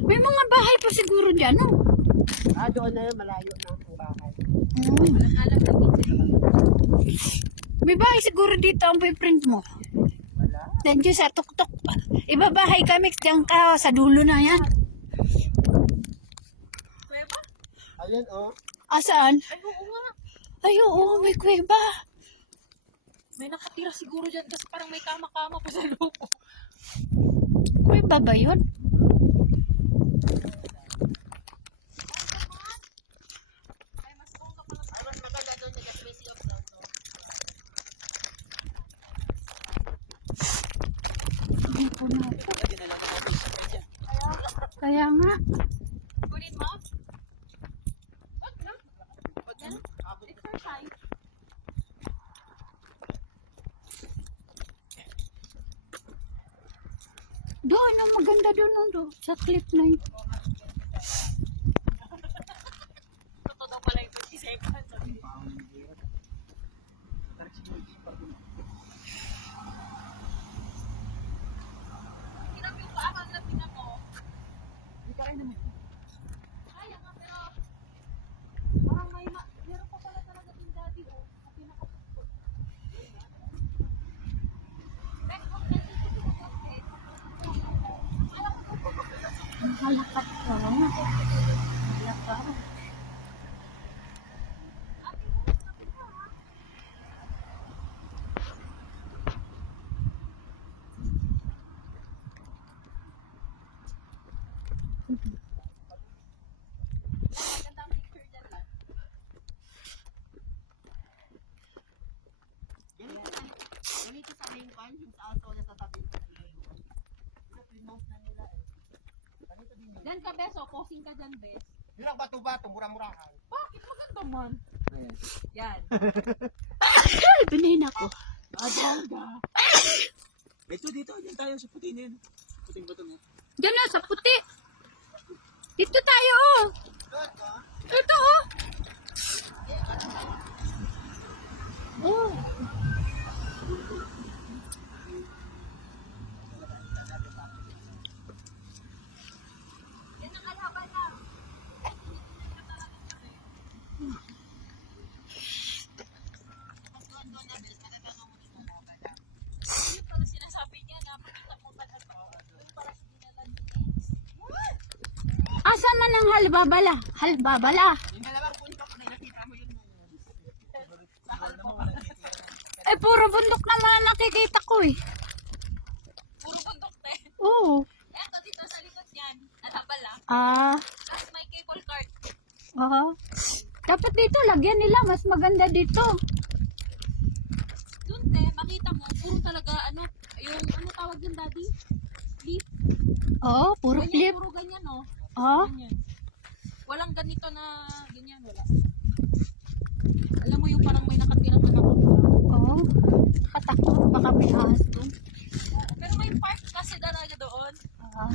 May mga bahay pa siguro dyan, no? Doon na yun, malayo na ang bahay. May bahay siguro dito ang boyfriend mo. Wala. Nandiyo sa tuktok. Ibabahay kami dyan ka sa dulo na yan. Ayun, oh. Asaan? Ay, oo nga. Ay, oo, may kuweba. May nakatira siguro dyan kasi parang may kama-kama pa sa loob. Kuweba ba yun? Ay, mas bongga pa. Ay, mas maganda doon kasi may silog doon. Hindi ko na ito. Kaya nga. Kunin mo? Wag na. Wag na. Exercise. Doon, ang maganda doon, sa clip na yun. Totoo daw pala yung 20 seconds. Hirap yung paakang na tingnan mo. Kaya nga, pero parang meron pa pala talaga yung daddy o na pinakapukot. Textbook na dito sa kasi. Halakat ka nga. Halakat. Magandang picture dyan lang. Ganito sa main pan, yung sa aso na sa tabi. Ito, pinose na nila eh. Ganito din yun. Dyan ka, Bes. O, posing ka dyan, Bes. Yun ang bato-bato, murang-murahan. Bakit maganda man? Ayan. Yan. Ay, binin ako. Ito dito, dyan tayo sa puti na yun. Puting bato mo. Diyan na, sa puti. Dito tayo, oh. Ito, oh. Oh. Yan ang kalaban na. Yun pala sinasabi niya na pakita mo ba na yun pala sinalan Asan man ang halbabala? Halbabala. Yung dalawang puntok na nakita mo yun. Eh, puro bundok naman ang nakikita ko, eh. puro bundok na eh. Oo. Eto dito sa likod yan. Alabala. Ah, Tapos may cable cart. oo. Dapat dito, lagyan nila. Mas maganda dito. Doon te, makita mo, puro talaga ano, yung ano tawag yung daddy? Leaf. Oo, puro Ganyan, clip. puro ganyan oh. Oo. Ganyan. Walang ganito na ganyan, wala. Alam mo yung parang may nakatira na nakatira. Oo. Katakot. Baka may ahas doon. Pero may park kasi talaga doon. Ah.